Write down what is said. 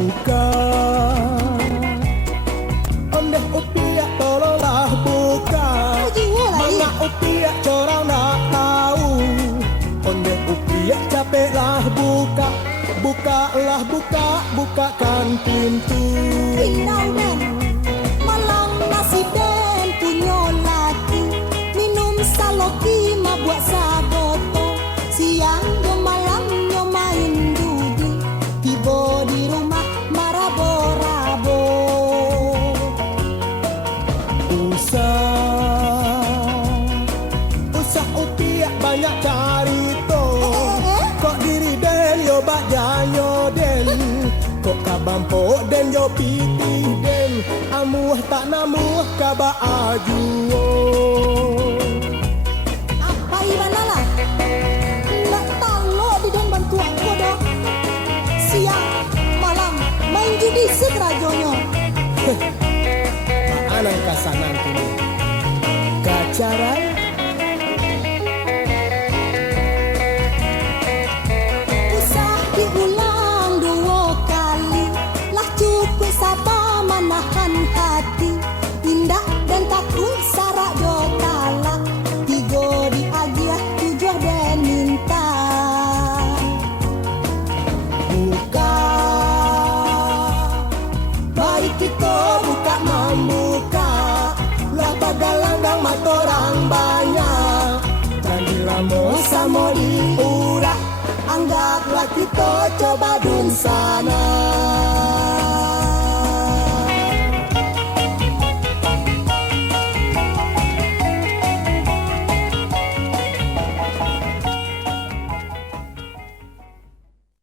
buka. Ondeh upiak tolonglah buka. Mana upiak corang nak tahu. Ondeh upiak capeklah buka. Bukalah buka, bukakan pintu. Pinang den, malang nasi den punyo laki. Minum saloki mabuat saboto. Siang yo malam yo main judi. Tiba di rumah marabo-rabo. Usah upiak banyak carito. Kok diri den yo bak jayo den. Kok kabampok den yo pitih den. Amuh tak namuh kaba ajuo. Apa ibana lah? Nak talo di den bantu aku dah. Siang malam main judi sekerajonyo. Mana yang kasanan kini? Kacaran Usah diulang dua kali. Lah cukup sabar menahan hati. Indah dan takut sarak jo talak. Tiga di agiah tujuh dan minta. Buka. Baik kita buka membuka. Lah bagalandang matorang banyak. Jangan lama sama diurak. Anggaplah kita coba dun sana.